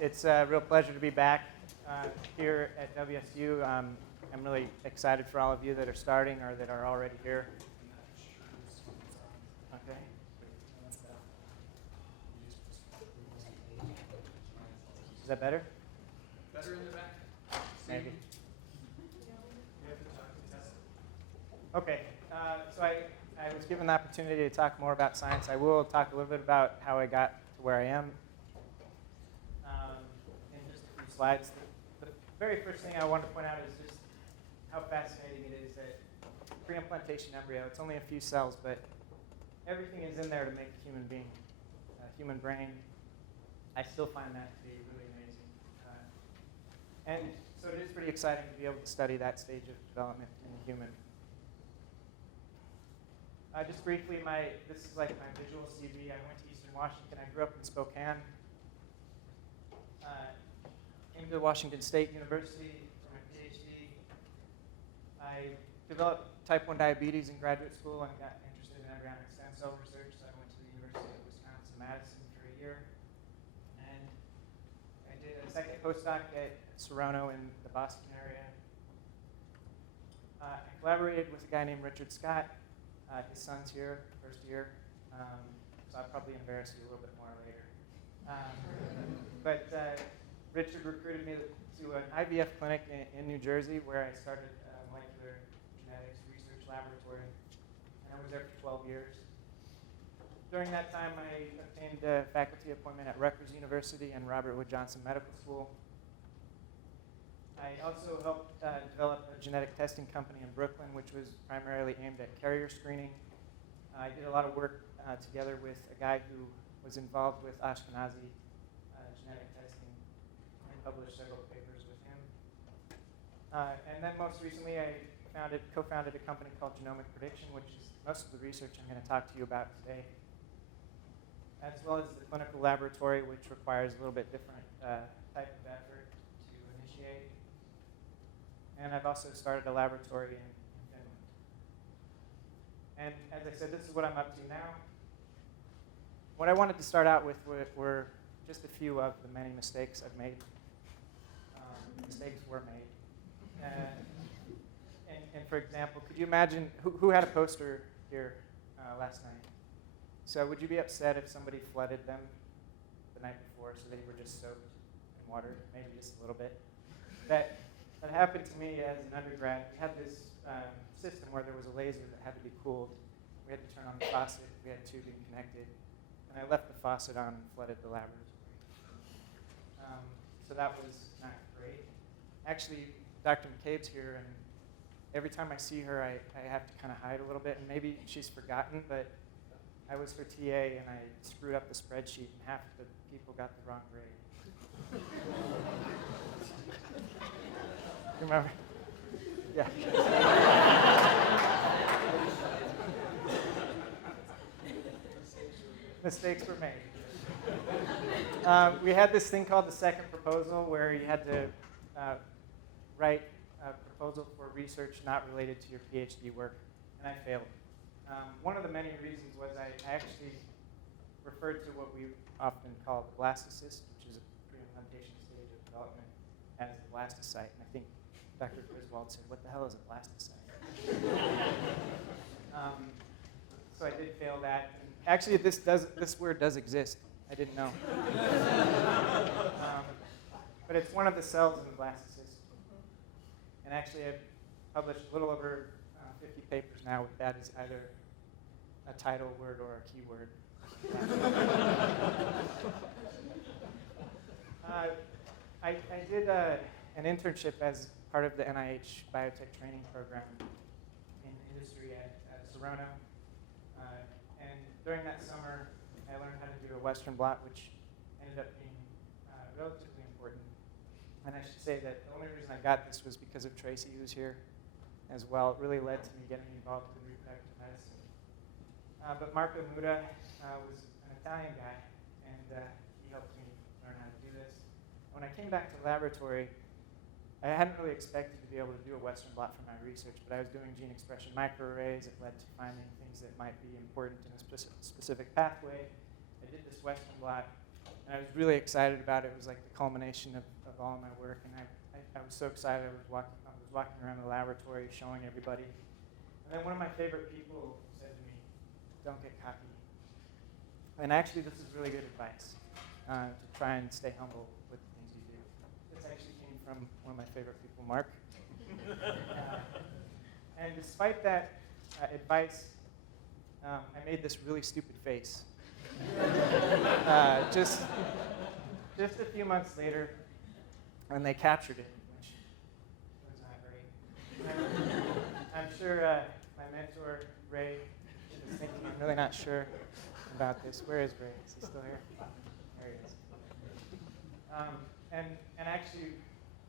It's a real pleasure to be back here at WSU. I'm really excited for all of you that are starting or that are already here. Okay. Is that better? Better in the back? Maybe. Okay. So I was given the opportunity to talk more about science. I will talk a little bit about how I got to where I am in just a few slides. The very first thing I want to point out is just how fascinating it is that pre-implantation embryo, it's only a few cells, but everything is in there to make a human being, a human brain. I still find that to be really amazing. And so it is pretty exciting to be able to study that stage of development in a human. Just briefly, this is like my visual CV. I went to Eastern Washington. I grew up in Spokane. Came to Washington State University for my PhD. I developed type 1 diabetes in graduate school and got interested in embryonic stem cell research. So I went to the University of Wisconsin-Madison for a year. And I did a second postdoc at Serrano in the Boston area. I collaborated with a guy named Richard Scott. His son's here, first year, so I'll probably embarrass you a little bit more later. But Richard recruited me to an IVF clinic in New Jersey where I started a molecular genetics research laboratory, and I was there for 12 years. During that time, I obtained a faculty appointment at Rutgers University and Robert Wood Johnson Medical School. I also helped develop a genetic testing company in Brooklyn, which was primarily aimed at carrier screening. I did a lot of work together with a guy who was involved with Ashkenazi genetic testing and published several papers with him. And then most recently, I co-founded a company called Genomic Prediction, which is most of the research I'm going to talk to you about today, as well as the clinical laboratory, which requires a little bit different type of effort to initiate. And I've also started a laboratory in Finland. And as I said, this is what I'm up to now. What I wanted to start out with were just a few of the many mistakes I've made. Mistakes were made. And for example, could you imagine, who had a poster here last night? So would you be upset if somebody flooded them the night before so they were just soaked in water, maybe just a little bit? That happened to me as an undergrad. We had this system where there was a laser that had to be cooled. We had to turn on the faucet. We had tubing connected. And I left the faucet on and flooded the laboratory. So that was not great. Actually, Dr. McCabe's here, and every time I see her, I have to kind of hide a little bit. And maybe she's forgotten, but I was her TA, and I screwed up the spreadsheet, and half the people got the wrong grade. Remember? Yeah. Mistakes were made. We had this thing called the second proposal where you had to write a proposal for research not related to your PhD work, and I failed. One of the many reasons was I actually referred to what we often call the blastocyst, which is a pre-implantation stage of development, as the blastocyte. And I think Dr. Griswold said, "What the hell is a blastocyte?" So I did fail that. And actually, this word does exist. I didn't know. But it's one of the cells in the blastocyst. And actually, I've published a little over 50 papers now with that as either a title word or a keyword. I did an internship as part of the NIH biotech training program in industry at Serrano. And during that summer, I learned how to do a Western blot, which ended up being relatively important. And I should say that the only reason I got this was because of Tracy, who's here as well. It really led to me getting involved in reproductive medicine. But Marco Muda was an Italian guy, and he helped me learn how to do this. When I came back to the laboratory, I hadn't really expected to be able to do a Western blot for my research, but I was doing gene expression microarrays. It led to finding things that might be important in a specific pathway. I did this Western blot, And I was really excited about it. It was like the culmination of all my work, and I was so excited. I was walking around the laboratory showing everybody. And then one of my favorite people said to me, "Don't get cocky." And actually, this is really good advice, to try and stay humble with the things you do. This actually came from one of my favorite people, Mark. And despite that advice, I made this really stupid face. Just a few months later, and they captured it, which was not great. I'm sure my mentor, Ray, is thinking, I'm really not sure about this. Where is Ray? Is he still here? There he is. And actually,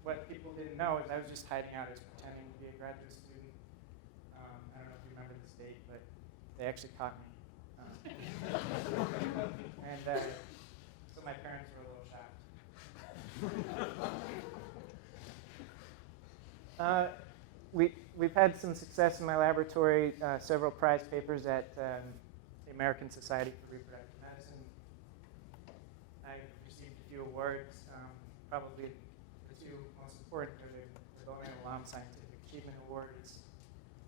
what people didn't know is I was just hiding out as pretending to be a graduate student. I don't know if you remember this date, but they actually caught me. And so my parents were a little shocked. We've had some success in my laboratory, several prize papers at the American Society for Reproductive Medicine. I've received a few awards. Probably the two most important are the Bowman Alum Scientific Achievement Award.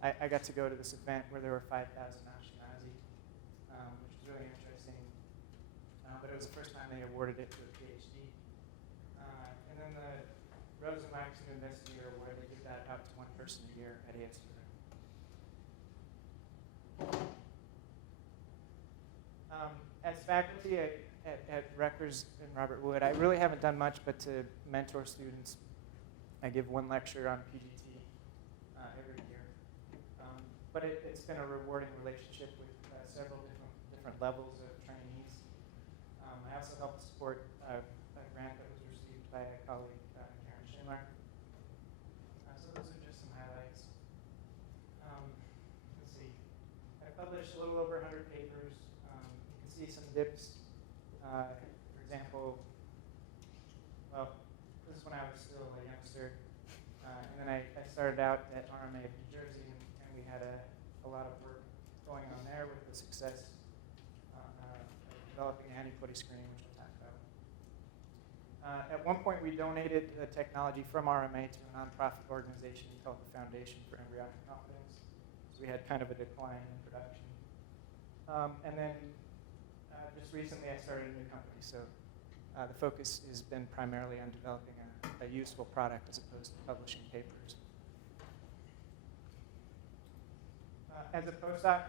I got to go to this event where there were 5,000 Ashkenazi, which was really interesting. But it was the first time they awarded it to a PhD. And then the Rosenbach's New Investigator Award, they give that out to one person a year at ASU. As faculty at Rutgers and Robert Wood, I really haven't done much but to mentor students. I give one lecture on PGT every year. But it's been a rewarding relationship with several different levels of trainees. I also helped support a grant that was received by a colleague, Karen Schindler. So those are just some highlights. Let's see. I published a little over 100 papers. You can see some dips. For example, well, this is when I was still a youngster. And then I started out at RMA of New Jersey, and we had a lot of work going on there with the success on developing an antibody screening, which I'll talk about. At one point, we donated the technology from RMA to a nonprofit organization called the Foundation for Embryonic Confidence. So we had kind of a decline in production. And then just recently, I started a new company. So the focus has been primarily on developing a useful product as opposed to publishing papers. As a postdoc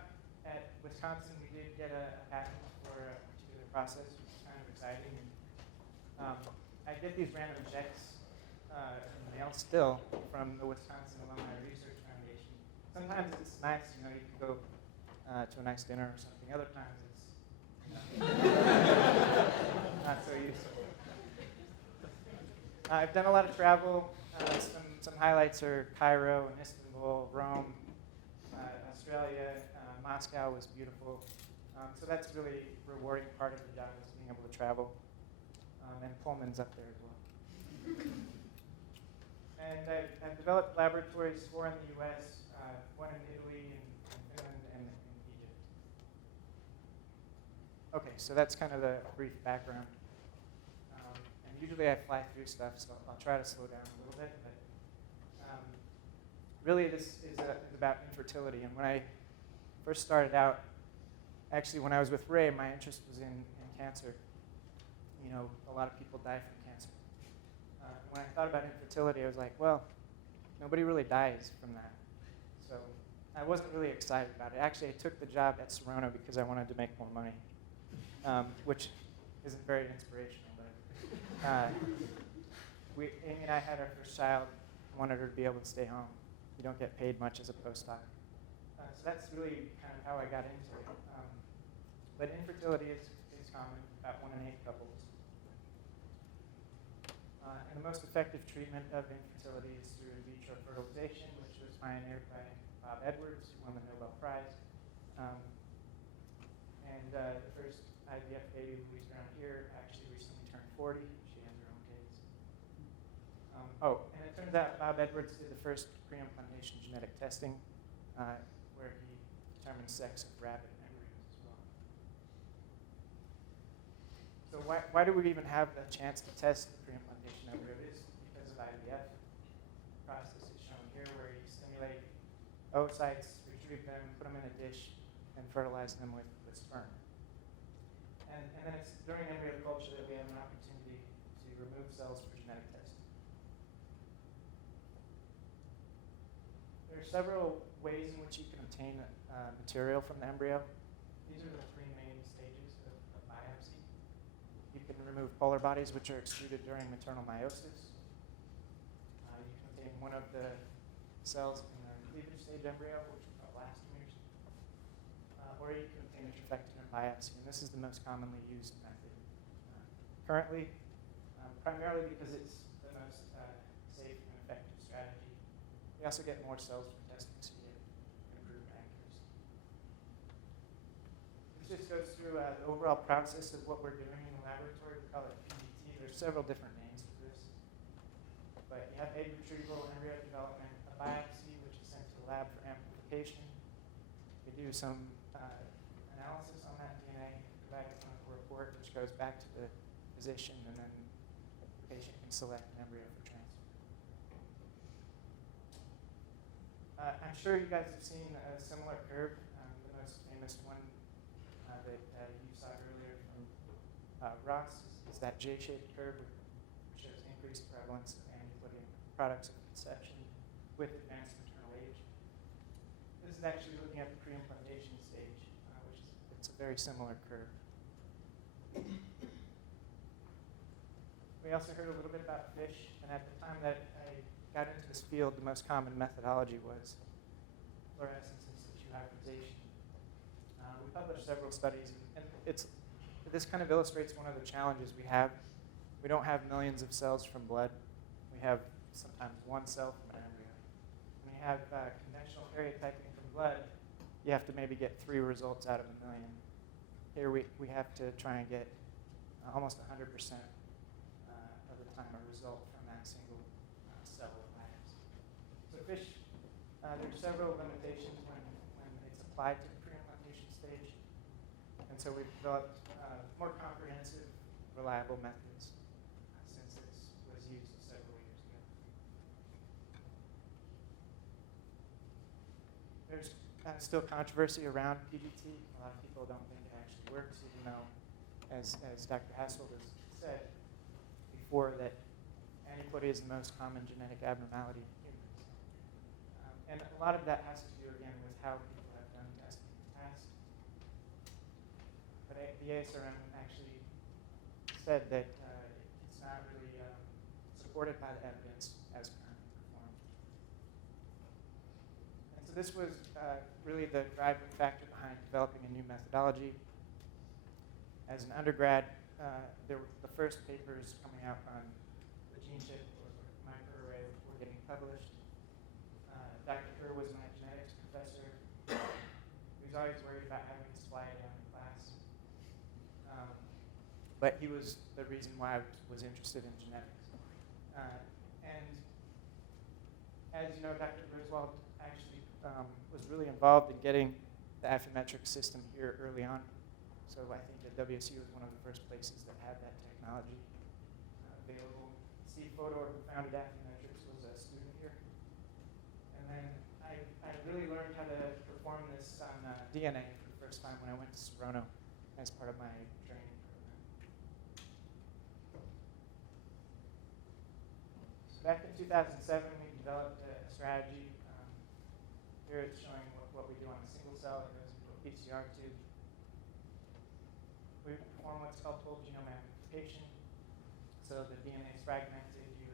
at Wisconsin, we did get a patent for a particular process, which is kind of exciting. And, I get these random checks in the mail still from the Wisconsin Alumni Research Foundation. Sometimes it's nice, you can go to a nice dinner or something. Other times it's not so useful. I've done a lot of travel. Some highlights are Cairo and Istanbul, Rome, Australia, Moscow was beautiful. So that's really a rewarding part of the job, is being able to travel. And Pullman's up there as well. And I've developed laboratories, 4 in the US, 1 in Italy, and Finland, and in Egypt. Okay, so that's kind of the brief background. And usually I fly through stuff, so I'll try to slow down a little bit. But really, this is about infertility. And when I first started out, actually, when I was with Ray, my interest was in cancer. A lot of people die from cancer. When I thought about infertility, I was like, well, nobody really dies from that. So I wasn't really excited about it. Actually, I took the job at Serona because I wanted to make more money, which isn't very inspirational. But Amy and I had our first child. Wanted her to be able to stay home. You don't get paid much as a postdoc. So that's really kind of how I got into it. But infertility is common, about 1 in 8 couples. And the most effective treatment of infertility is through in vitro fertilization, which was pioneered by Bob Edwards, who won the Nobel Prize. And the first IVF baby, Louise around here, actually recently turned 40. She has her own kids. And it turns out Bob Edwards did the first pre-implantation genetic testing, where he determined sex of rabbit embryos as well. So why do we even have the chance to test the pre-implantation embryo? It is because of IVF. The process is shown here where you stimulate oocytes, retrieve them, put them in a dish, and fertilize them with sperm. And then it's during embryo culture that we have an opportunity to remove cells for genetic testing. There are several ways in which you can obtain material from the embryo. These are the three main stages of biopsy. You can remove polar bodies, which are extruded during maternal meiosis. You can obtain one of the cells in the cleavage stage embryo, which are called blastomers. Or you can obtain a trifecta biopsy, and this is the most commonly used method currently, primarily because it's the most safe and effective strategy. We also get more cells from testing, so you get improved accuracy. This just goes through the overall process of what we're doing in the laboratory. We call it PDT. There's several different names for this. But you have egg retrieval, embryo development, a biopsy, which is sent to the lab for amplification. We do some analysis on that DNA, provide a clinical report, which goes back to the physician, and then the patient can select an embryo for transfer. I'm sure you guys have seen a similar curve. The most famous one that you saw earlier from Ross is that J-shaped curve, which shows increased prevalence of aneuploidy products of conception with advanced maternal age. This is actually looking at the pre-implantation stage, which is it's a very similar curve. We also heard a little bit about fish, and at the time that I got into this field, the most common methodology was fluorescence in situ hybridization. We published several studies, and this kind of illustrates one of the challenges we have. We don't have millions of cells from blood. We have sometimes one cell from an embryo. When you have conventional karyotyping from blood, you have to maybe get 3 results out of 1 million. Here we have to try and get almost 100% of the time a result from that single cell of biopsy. So fish, there's several limitations when it's applied to the pre-implantation stage. And so we've developed more comprehensive, reliable methods since this was used several years ago. There's still controversy around PBT. A lot of people don't think it actually works, even though, as Dr. Hasselt has said before, that aneuploidy is the most common genetic abnormality in humans. And a lot of that has to do, again, with how people have done testing in the past. But the ASRM actually said that it's not really supported by the evidence as currently performed. And so this was really the driving factor behind developing a new methodology. As an undergrad, there were the first papers coming out on the gene shift or microarray were getting published. Dr. Kerr was my genetics professor. He was always worried about having to fly down in class. But he was the reason why I was interested in genetics. And as you know, Dr. Griswold actually was really involved in getting the Affymetrix system here early on. So I think that WSU was one of the first places that had that technology available. Steve Fodor, who founded Affymetrix, was a student here. And then I really learned how to perform this on DNA for the first time when I went to Sorono as part of my training program. So back in 2007, we developed a strategy. Here it's showing what we do on a single cell. It goes into a PCR tube. We perform what's called whole genome amplification. So the DNA is fragmented. You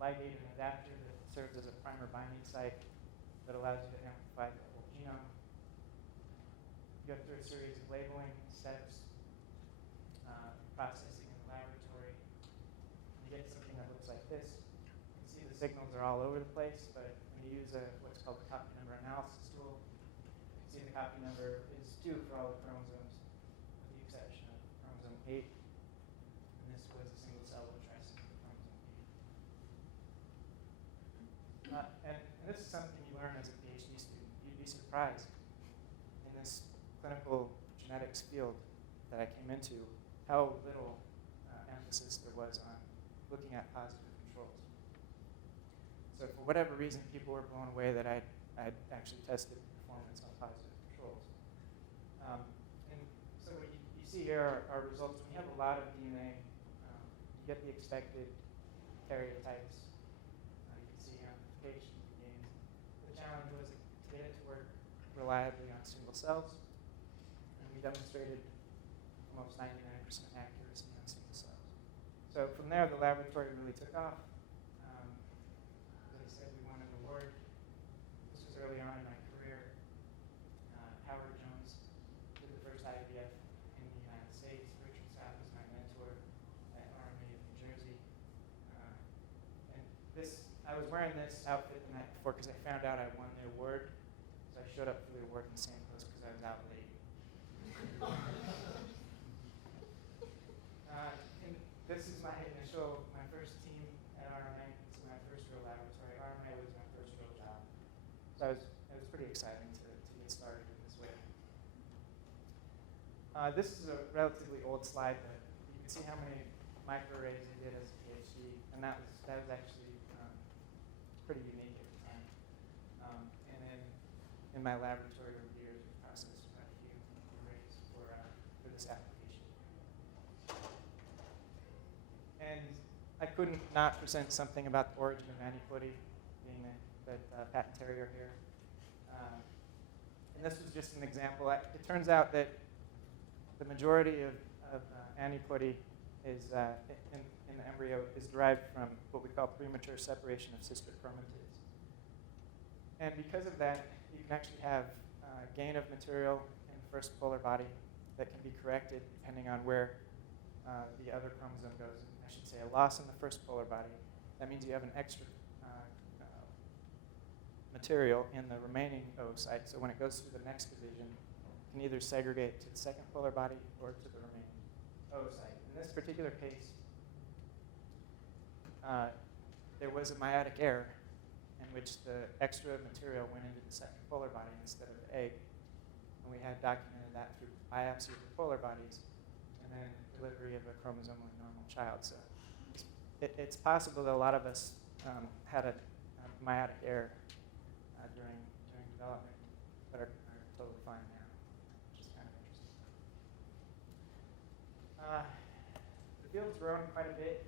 ligate an adapter that serves as a primer binding site that allows you to amplify the whole genome. You go through a series of labeling steps, processing in the laboratory. You get something that looks like this. You can see the signals are all over the place, but when you use what's called the copy number analysis tool, you can see the copy number is 2 for all the chromosomes, with the exception of chromosome 8. And this was a single cell with trisomy chromosome 8. And this is something you learn as a PhD student. You'd be surprised in this clinical genetics field that I came into how little emphasis there was on looking at positive controls. So for whatever reason, people were blown away that I'd actually tested performance on positive controls. And so what you see here are results. When you have a lot of DNA, you get the expected karyotypes. You can see amplifications and gains. The challenge was to get it to work reliably on single cells, and we demonstrated almost 99% accuracy on single cells. So from there, the laboratory really took off. As I said, we won an award. This was early on in my career. Howard Jones did the first IVF in the United States. Richard Sapp was my mentor at RMA of New Jersey. And I was wearing this outfit the night before because I found out I won the award. So I showed up for the award in St. Louis because I was out late. And this is my first team at RMA. This is my first real laboratory. RMA was my first real job. So it was pretty exciting to get started in this way. This is a relatively old slide, but you can see how many microarrays I did as a PhD, and that was actually pretty unique at the time. And then in my laboratory over the years, we processed quite a few arrays for this application. And I couldn't not present something about the origin of aneuploidy, being that patent terrier here. And this was just an example. It turns out that the majority of aneuploidy is in the embryo is derived from what we call premature separation of sister chromatids. And because of that, you can actually have gain of material in the first polar body that can be corrected depending on where the other chromosome goes. I should say a loss in the first polar body. That means you have an extra material in the remaining oocyte. So when it goes through the next division, it can either segregate to the second polar body or to the remaining oocyte. In this particular case, there was a meiotic error in which the extra material went into the second polar body instead of the egg. And we had documented that through biopsy of the polar bodies and then delivery of a chromosomally normal child. So it's possible that a lot of us had a meiotic error during development, but are totally fine now, which is kind of interesting. The field's grown quite a bit.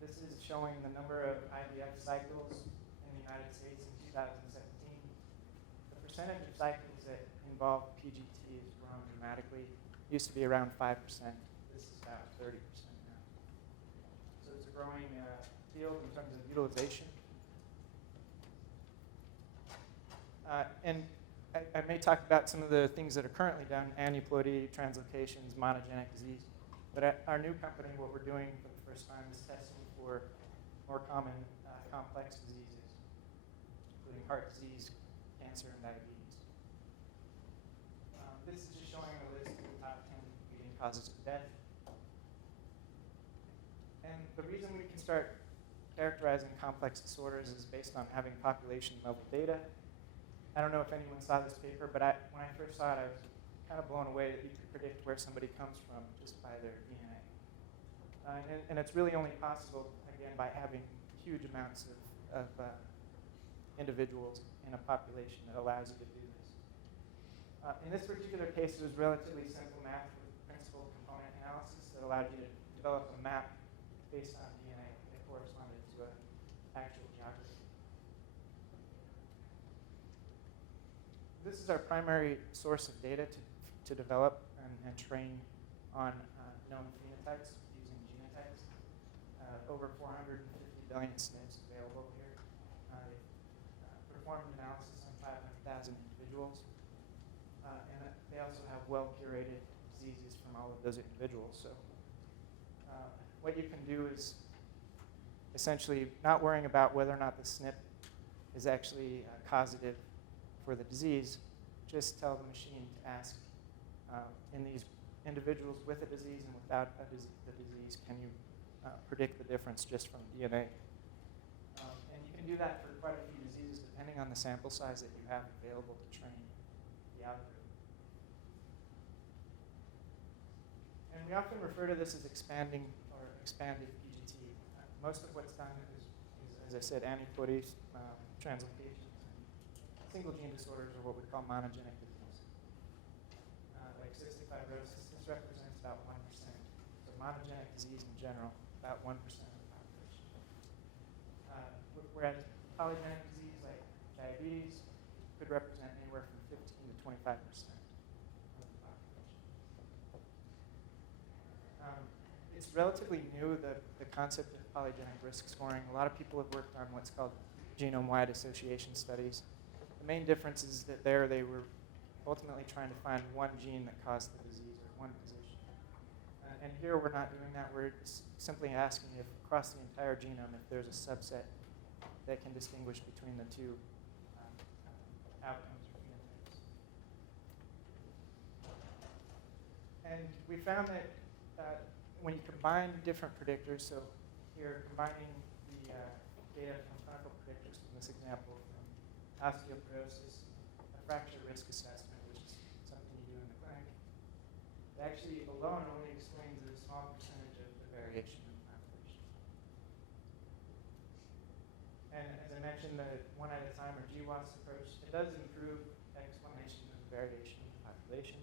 This is showing the number of IVF cycles in the United States in 2017. The percentage of cycles that involve PGT has grown dramatically. It used to be around 5%. This is about 30% now. So it's a growing field in terms of utilization. And I may talk about some of the things that are currently done, aneuploidy, translocations, monogenic disease. But at our new company, what we're doing for the first time is testing for more common complex diseases, including heart disease, cancer, and diabetes. This is just showing a list of the top 10 leading causes of death. And the reason we can start characterizing complex disorders is based on having population-level data. I don't know if anyone saw this paper, but when I first saw it, I was kind of blown away that you could predict where somebody comes from just by their DNA. And it's really only possible, again, by having huge amounts of individuals in a population that allows you to do this. In this particular case, it was relatively simple math with principal component analysis that allowed you to develop a map based on DNA that corresponded to an actual geography. This is our primary source of data to develop and train on known phenotypes using genotypes. Over 450 billion SNPs available here. Performed analysis on 500,000 individuals. And they also have well-curated diseases from all of those individuals. So what you can do is essentially not worrying about whether or not the SNP is actually causative for the disease, just tell the machine to ask, in these individuals with a disease and without the disease, can you predict the difference just from DNA? And you can do that for quite a few diseases depending on the sample size that you have available to train the algorithm. And we often refer to this as expanding or expanded PGT. Most of what's done is, as I said, aneuploidies, translocations, and single gene disorders, or what we call monogenic disease. Like cystic fibrosis, this represents about 1%. So monogenic disease in general, about 1% of the population. Whereas polygenic disease like diabetes could represent anywhere from 15 to 25% of the population. It's relatively new, the concept of polygenic risk scoring. A lot of people have worked on what's called genome-wide association studies. The main difference is that there they were ultimately trying to find one gene that caused the disease or one position. And here we're not doing that. We're simply asking if across the entire genome, if there's a subset that can distinguish between the two outcomes or phenotypes. And we found that when you combine different predictors, so here combining the data from clinical predictors from this example from osteoporosis, a fracture risk assessment, which is something you do in the clinic, it actually alone only explains a small percentage of the variation in the population. And as I mentioned, the one at a time or GWAS approach, it does improve explanation of the variation in the population,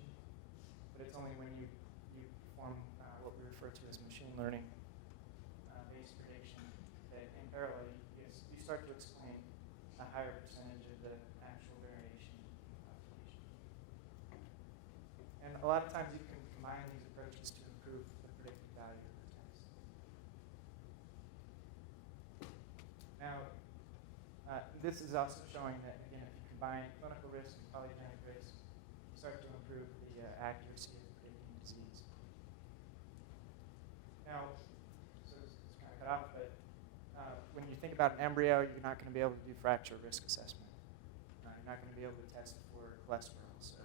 but it's only when you perform what we refer to as machine learning based prediction that in parallel you start to explain a higher percentage of the actual variation in the population. And a lot of times you can combine these approaches to improve the predicted value of the test. Now, this is also showing that, again, if you combine clinical risk and polygenic risk, you start to improve the accuracy of predicting disease. Now, so it's kind of cut off, but when you think about an embryo, you're not going to be able to do fracture risk assessment. You're not going to be able to test for cholesterol. So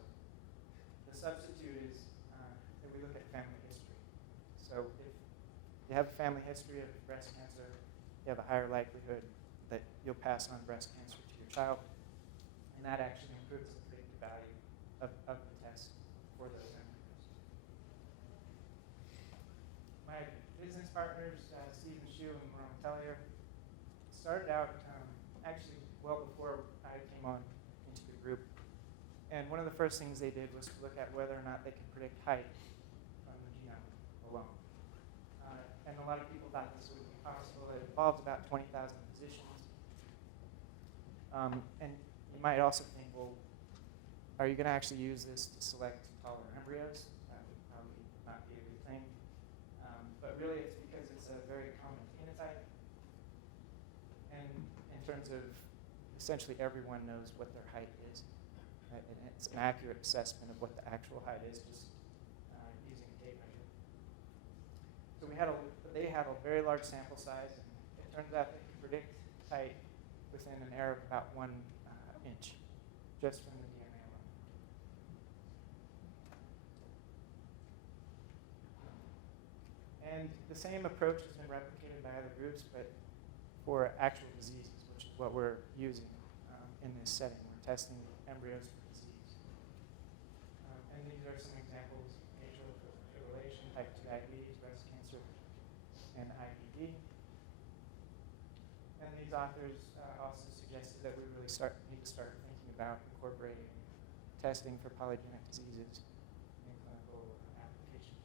the substitute is that we look at family history. So if you have a family history of breast cancer, you have a higher likelihood that you'll pass on breast cancer to your child, and that actually improves the predictive value of the test for those embryos. My business partners, Steve and Shu and Ron Tellier, started out actually well before I came on into the group. And one of the first things they did was to look at whether or not they could predict height from the genome alone. And a lot of people thought this would be possible. It involves about 20,000 positions. And you might also think, well, are you going to actually use this to select taller embryos? That would probably not be a good thing. But really, it's because it's a very common phenotype. And in terms of essentially everyone knows what their height is. And it's an accurate assessment of what the actual height is, just using a tape measure. So they had a very large sample size, and it turns out they can predict height within an error of about 1 inch, just from the DNA alone. And the same approach has been replicated by other groups, but for actual diseases, which is what we're using in this setting. We're testing embryos for disease. And these are some examples: atrial fibrillation, type 2 diabetes, breast cancer, and IBD. And these authors also suggested that we really need to start thinking about incorporating testing for polygenic diseases in clinical applications.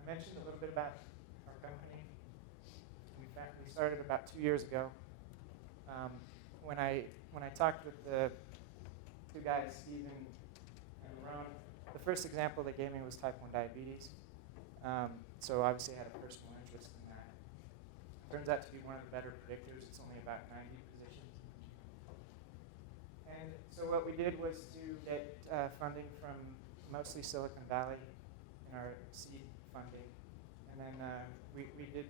I mentioned a little bit about our company. We started about 2 years ago. When I talked with the two guys, Stephen and Ron, the first example they gave me was type 1 diabetes. So obviously I had a personal interest in that. Turns out to be one of the better predictors. It's only about 90 positions. And so what we did was to get funding from mostly Silicon Valley in our seed funding. And then we did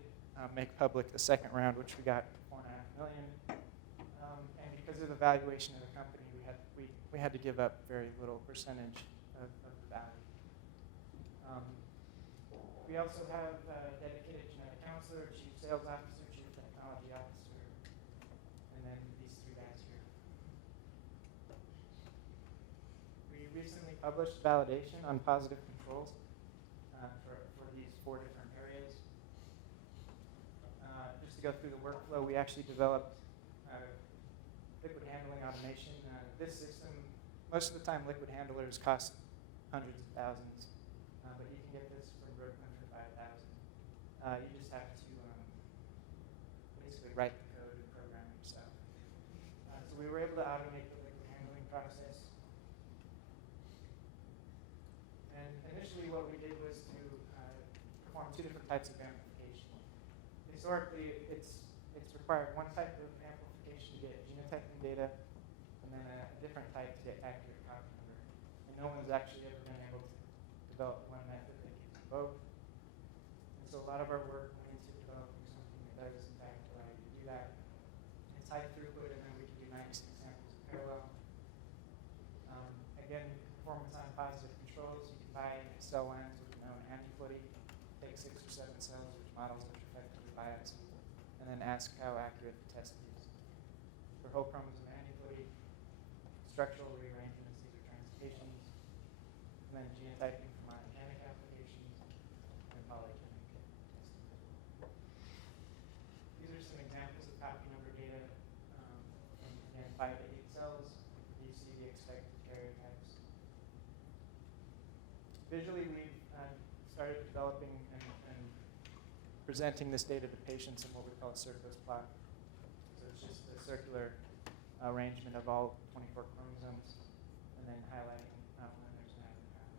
make public the second round, which we got $4.5 million. And because of the valuation of the company, we had to give up very little percentage of the value. We also have a dedicated genetic counselor, chief sales officer, chief technology officer, and then these three guys here. We recently published validation on positive controls for these 4 different areas. Just to go through the workflow, we actually developed liquid handling automation. This system, most of the time liquid handlers cost hundreds of thousands, but you can get this from Brooklyn for 5,000. You just have to basically write the code and program it yourself. So we were able to automate the liquid handling process. And initially what we did was to perform 2 different types of amplification. Historically, it's required one type of amplification to get genotyping data, and then a different type to get accurate copy number. And no one's actually ever been able to develop one method that can do both. And so a lot of our work went into developing something that does in fact allow you to do that. It's high throughput, and then we can do 96 samples in parallel. Again, performance on positive controls. You can buy cell lines with known antibody, take 6 or 7 cells, which models which effectively biopsy, and then ask how accurate the test is. For whole chromosome antibody, structural rearrangements, these are translocations, and then genotyping for monogenic applications, and polygenic testing. These are some examples of copy number data. And again, 5 to 8 cells. You see the expected carrier types. Visually, we've started developing and presenting this data to patients in what we call a surface plot. So it's just a circular arrangement of all 24 chromosomes, and then highlighting when there's an abnormality.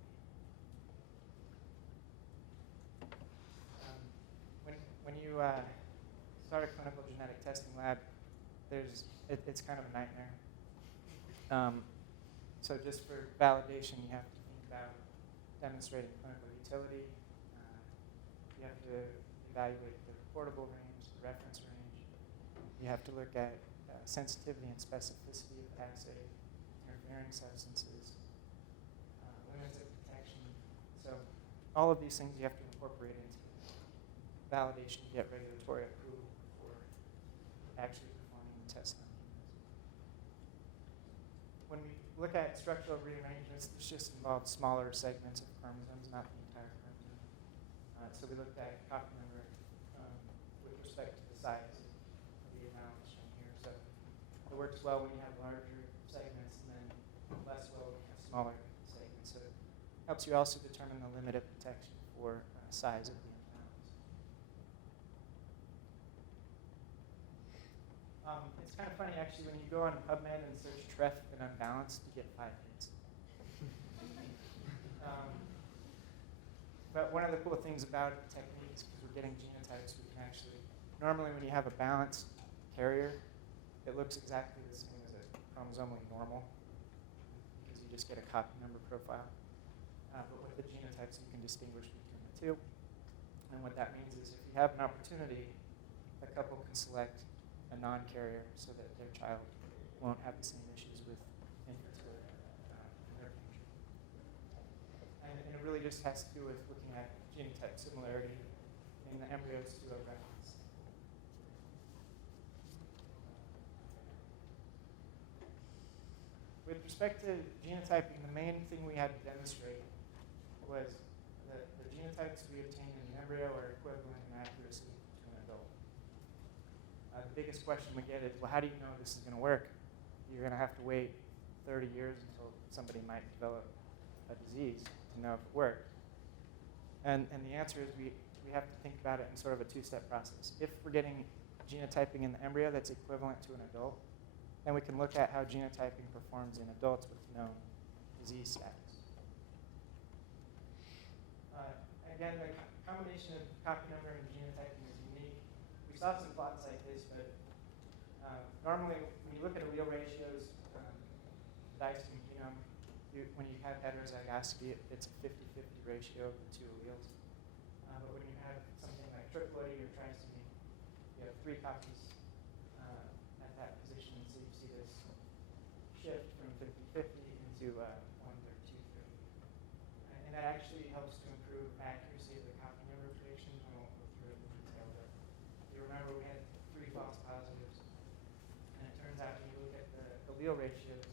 When you start a clinical genetic testing lab, it's kind of a nightmare. So just for validation, you have to think about demonstrating clinical utility. You have to evaluate the reportable range, the reference range. You have to look at sensitivity and specificity of the assay, interfering substances, limits of detection. So all of these things you have to incorporate into validation to get regulatory approval before actually performing the test on humans. When we look at structural rearrangements, this just involves smaller segments of chromosomes, not the entire chromosome. So we looked at copy number with respect to the size of the amount shown here. So it works well when you have larger segments, and then less well when you have smaller segments. So it helps you also determine the limit of detection for size of the imbalance. It's kind of funny, actually, when you go on PubMed and search TREF and unbalanced, you get 5 hits. But one of the cool things about the technique is because we're getting genotypes, we can actually, normally when you have a balanced carrier, it looks exactly the same as a chromosomally normal, because you just get a copy number profile. But with the genotypes, you can distinguish between the two. And what that means is if you have an opportunity, a couple can select a non-carrier so that their child won't have the same issues with infertility in their future. And it really just has to do with looking at genotype similarity in the embryos to a reference. With respect to genotyping, the main thing we had to demonstrate was that the genotypes we obtained in the embryo are equivalent in accuracy to an adult. The biggest question we get is, well, how do you know this is going to work? You're going to have to wait 30 years until somebody might develop a disease to know if it worked. And the answer is we have to think about it in sort of a 2-step process. If we're getting genotyping in the embryo that's equivalent to an adult, then we can look at how genotyping performs in adults with known disease status. Again, the combination of copy number and genotyping is unique. We saw some plots like this, but normally when you look at allele ratios, dice in genome, when you have heterozygosity, it's a 50-50 ratio of the 2 alleles. But when you have something like triploidy or trisomy, you have 3 copies at that position. So you see this shift from 50-50 into 1/3, 2/3. And that actually helps to improve accuracy of the copy number prediction. I won't go through it in detail, but you remember we had 3 false positives. And it turns out when you look at the allele ratios,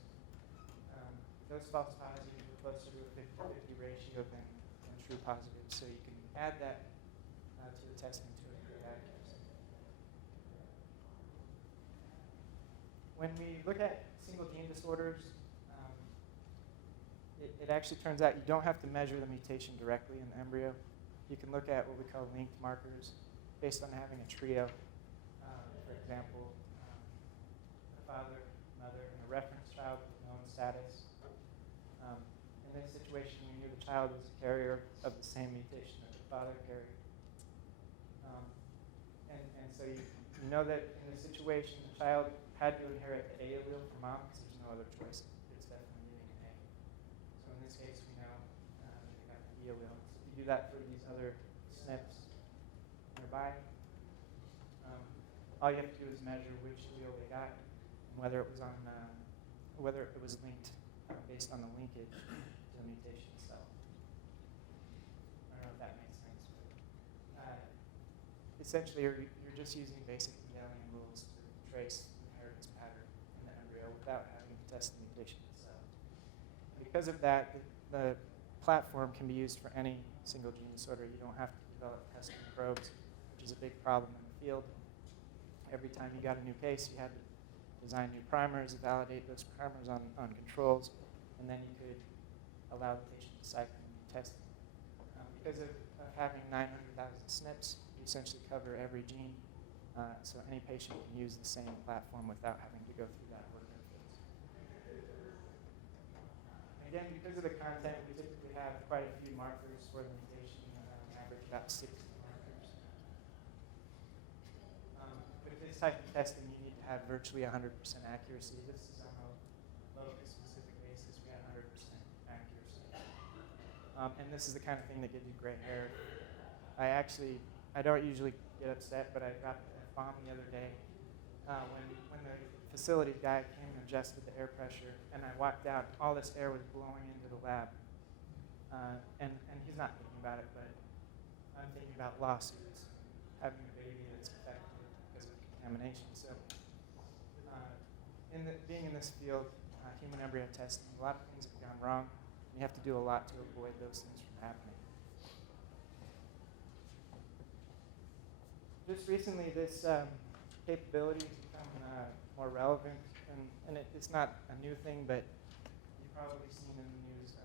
those false positives were closer to a 50-50 ratio than true positives. So you can add that to the testing to improve accuracy. When we look at single gene disorders, it actually turns out you don't have to measure the mutation directly in the embryo. You can look at what we call linked markers based on having a trio. For example, a father, mother, and a reference child with known status. In this situation, we knew the child was a carrier of the same mutation that the father carried. And so you know that in this situation, the child had to inherit the A allele from mom because there's no other choice. It's definitely getting an A. So in this case, we know that they got the B allele. So if you do that for these other SNPs nearby, all you have to do is measure which allele they got and whether it was on whether it was linked based on the linkage to the mutation itself. I don't know if that makes sense. But, essentially, you're just using basic Mendelian rules to trace the inheritance pattern in the embryo without having to test the mutation itself. And because of that, the platform can be used for any single gene disorder. You don't have to develop custom probes, which is a big problem in the field. Every time you got a new case, you had to design new primers, validate those primers on controls, and then you could allow the patient to cycle and test them. Because of having 900,000 SNPs, you essentially cover every gene, so any patient can use the same platform without having to go through that work interface. Again, because of the content, we typically have quite a few markers for the mutation, on average about 60 markers. With this type of testing, you need to have virtually 100% accuracy. This is on a locus-specific basis. We had 100% accuracy. And this is the kind of thing that gives you gray hair. I don't usually get upset, but I got a bomb the other day when the facility guy came and adjusted the air pressure, and I walked out, all this air was blowing into the lab. And he's not thinking about it, but I'm thinking about lawsuits, having a baby that's affected because of contamination. So being in this field, human embryo testing, a lot of things have gone wrong. You have to do a lot to avoid those things from happening. Just recently, this capability has become more relevant, and it's not a new thing, but you've probably seen in the news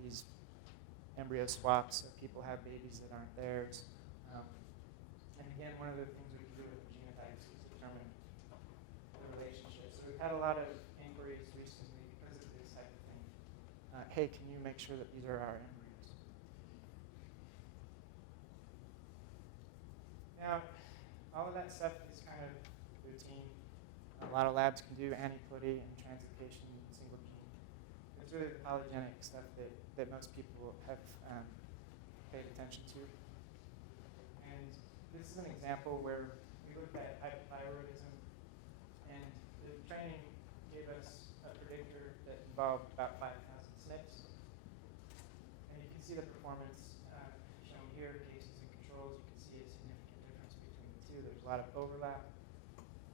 these embryo swaps, so people have babies that aren't theirs. And again, one of the things we can do with the genotypes is determine the relationship. So we've had a lot of inquiries recently because of this type of thing. Hey, can you make sure that these are our embryos? Now, all of that stuff is kind of routine. A lot of labs can do aneuploidy and translocation single gene. It's really the polygenic stuff that most people have paid attention to. And this is an example where we looked at hypothyroidism, and the training gave us a predictor that involved about 5,000 SNPs. And you can see the performance shown here, cases and controls. You can see a significant difference between the two. There's a lot of overlap.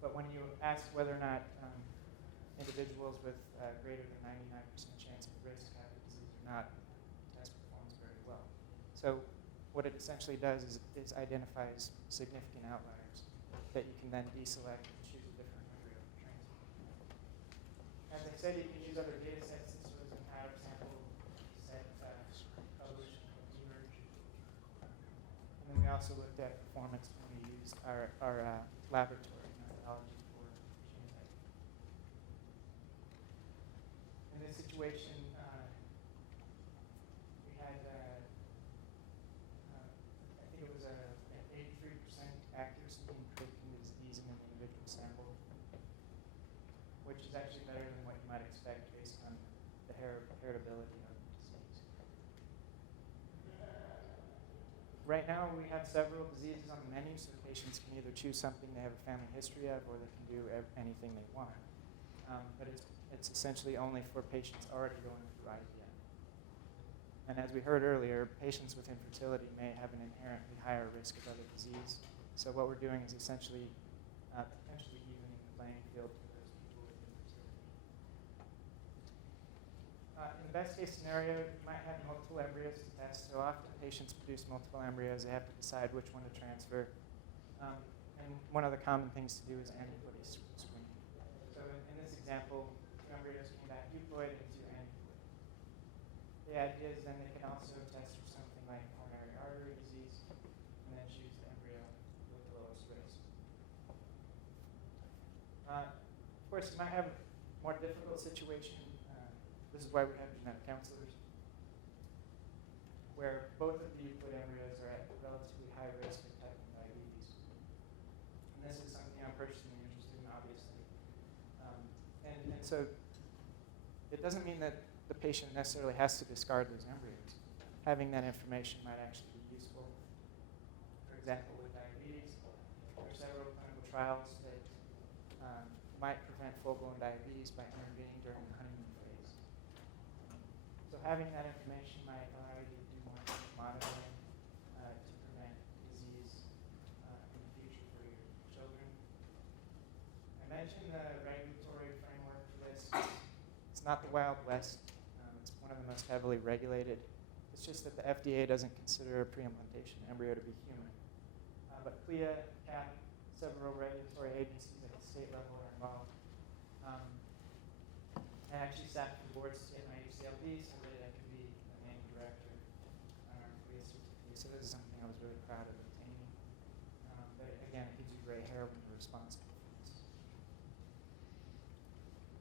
But when you ask whether or not individuals with greater than 99% chance of risk have the disease or not, the test performs very well. So what it essentially does is identifies significant outliers that you can then deselect and choose a different embryo for transplant. As I said, you can use other data sets. This was an out of sample set published from eMERGE. And then we also looked at performance when we used our laboratory methodology for genotyping. In this situation, we had, I think it was an 83% accuracy in predicting the disease in an individual sample, which is actually better than what you might expect based on the heritability of the disease. Right now, we have several diseases on the menu, so patients can either choose something they have a family history of, or they can do anything they want. But it's essentially only for patients already going through IVF. And as we heard earlier, patients with infertility may have an inherently higher risk of other disease. So what we're doing is essentially potentially evening the playing field for those people with infertility. In the best case scenario, you might have multiple embryos to test. So often patients produce multiple embryos. They have to decide which one to transfer. And one of the common things to do is antibody screening. So in this example, 2 embryos came back euploid and 2 aneuploid. The idea is then they can also test for something like coronary artery disease and then choose the embryo with the lowest risk. Of course, you might have a more difficult situation. This is why we have genetic counselors, where both of the euploid embryos are at relatively high risk of type 1 diabetes. And this is something I'm personally interested in, obviously. And so it doesn't mean that the patient necessarily has to discard those embryos. Having that information might actually be useful. For example, with diabetes, there are several clinical trials that might prevent full-blown diabetes by intervening during the honeymoon phase. So having that information might allow you to do more monitoring to prevent disease in the future for your children. I mentioned the regulatory framework for this. It's not the Wild West. It's one of the most heavily regulated. It's just that the FDA doesn't consider a pre-implantation embryo to be human. But CLIA, CAP, several regulatory agencies at the state level are involved. I actually sat for the boards to get my UCLB so that I could be a manual director on our CLIA certificate. So this is something I was really proud of obtaining. But again, it gives you gray hair when you're responsible for this.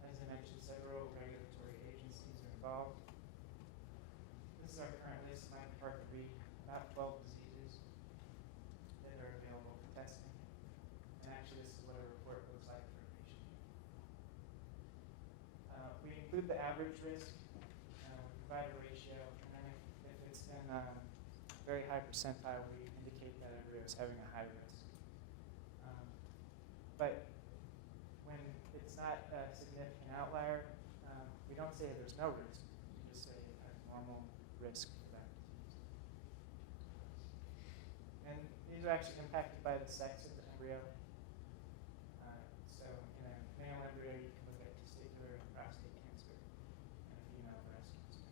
As I mentioned, several regulatory agencies are involved. This is our current list. Might be hard to read. About 12 diseases that are available for testing. And actually, this is what a report looks like for a patient. We include the average risk. We provide a ratio. And then if it's in a very high percentile, we indicate that embryo is having a high risk. But when it's not a significant outlier, we don't say there's no risk. We just say a normal risk for that disease. And these are actually impacted by the sex of the embryo. So in a male embryo, you can look at testicular and prostate cancer, and a female breast cancer.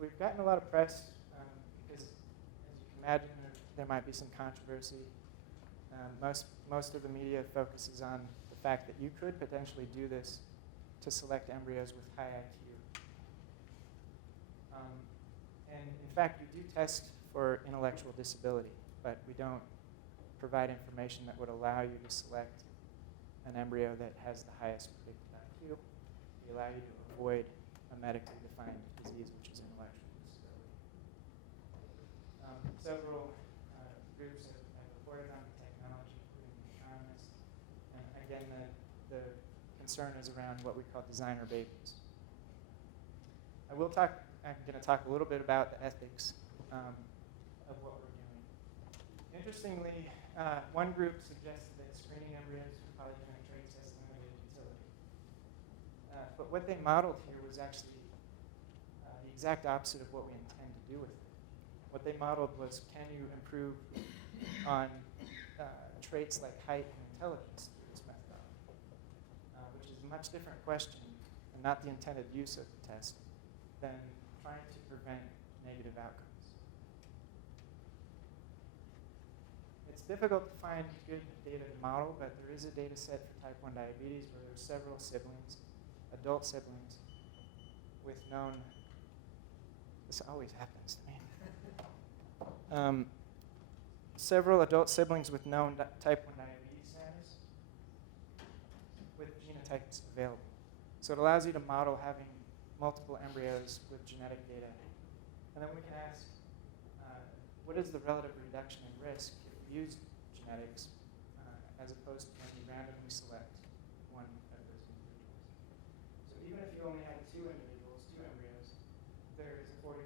We've gotten a lot of press because, as you can imagine, there might be some controversy. Most of the media focuses on the fact that you could potentially do this to select embryos with high IQ. And in fact, we do test for intellectual disability, but we don't provide information that would allow you to select an embryo that has the highest predicted IQ. We allow you to avoid a medically defined disease, which is intellectual disability. Several groups have reported on the technology, including the economists. And again, the concern is around what we call designer babies. I'm going to talk a little bit about the ethics of what we're doing. Interestingly, one group suggested that screening embryos for polygenic traits has limited utility. But what they modeled here was actually the exact opposite of what we intend to do with it. What they modeled was, can you improve on traits like height and intelligence through this methodology, which is a much different question and not the intended use of the test than trying to prevent negative outcomes. It's difficult to find good data to model, but there is a data set for type 1 diabetes where there are several siblings, adult siblings, with known, this always happens to me, several adult siblings with known type 1 diabetes status with genotypes available. So it allows you to model having multiple embryos with genetic data. And then we can ask, what is the relative reduction in risk if we use genetics as opposed to when you randomly select one of those individuals? So even if you only have two embryos, there is a 45%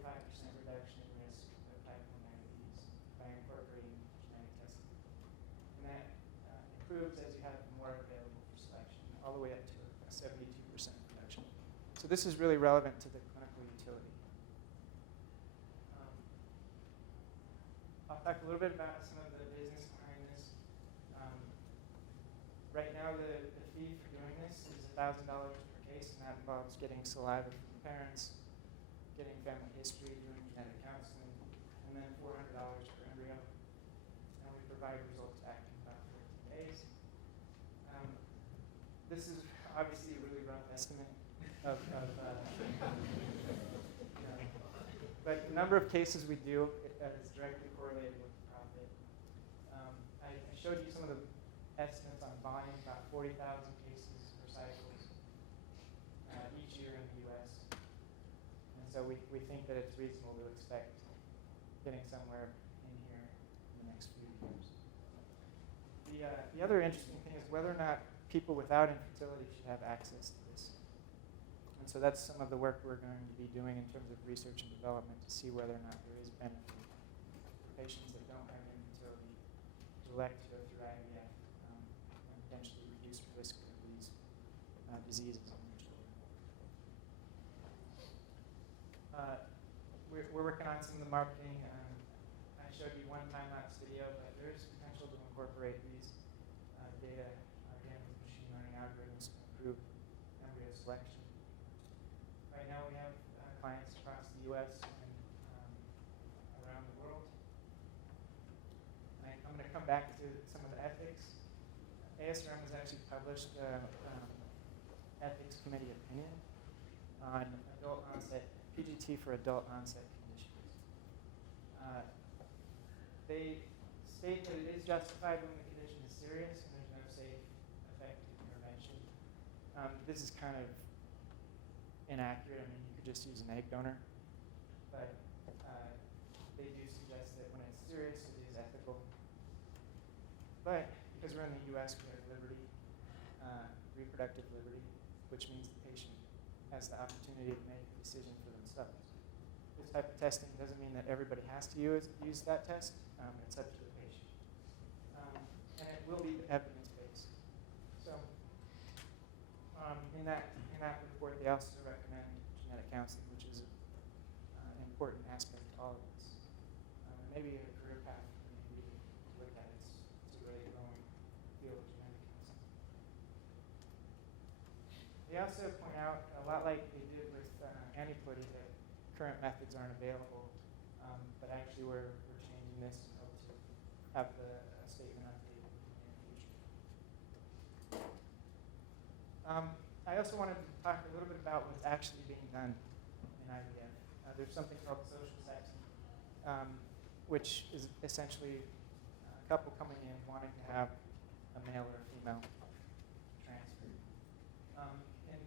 reduction in risk of type 1 diabetes by incorporating genetic testing. And that improves as you have more available for selection, all the way up to a 72% reduction. So this is really relevant to the clinical utility. I'll talk a little bit about some of the business behind this. Right now, the fee for doing this is $1,000 per case, and that involves getting saliva from the parents, getting family history, doing genetic counseling, and then $400 per embryo. And we provide results back in about 14 days. This is obviously a really rough estimate of but the number of cases we do is directly correlated with the profit. I showed you some of the estimates on volume, about 40,000 cases per cycles each year in the US. And so we think that it's reasonable to expect getting somewhere in here in the next few years. The other interesting thing is whether or not people without infertility should have access to this. And so that's some of the work we're going to be doing in terms of research and development to see whether or not there is benefit for patients that don't have infertility to elect to go through IVF and potentially reduce risk of these diseases in their children. We're working on some of the marketing. I showed you one time-lapse video, but there is potential to incorporate these data again with machine learning algorithms to improve embryo selection. Right now we have clients across the US and around the world. And I'm going to come back to some of the ethics. ASRM has actually published ethics committee opinion on adult onset, PGT for adult onset conditions. They state that it is justified when the condition is serious and there's no safe, effective intervention. This is kind of inaccurate. I mean, you could just use an egg donor. But they do suggest that when it's serious, it is ethical. But because we're in the US, we have liberty, reproductive liberty, which means the patient has the opportunity to make a decision for themselves. This type of testing doesn't mean that everybody has to use that test. It's up to the patient. And it will be evidence-based. So in that report, they also recommend genetic counseling, which is an important aspect to all of this. Maybe a career path maybe to look at. It's a really growing field of genetic counseling. They also point out, a lot like they did with aneuploidy, that current methods aren't available, but actually we're changing this and hope to have the statement updated in the near future. I also wanted to talk a little bit about what's actually being done in IVF. There's something called social sexing, which is essentially a couple coming in wanting to have a male or a female transfer. In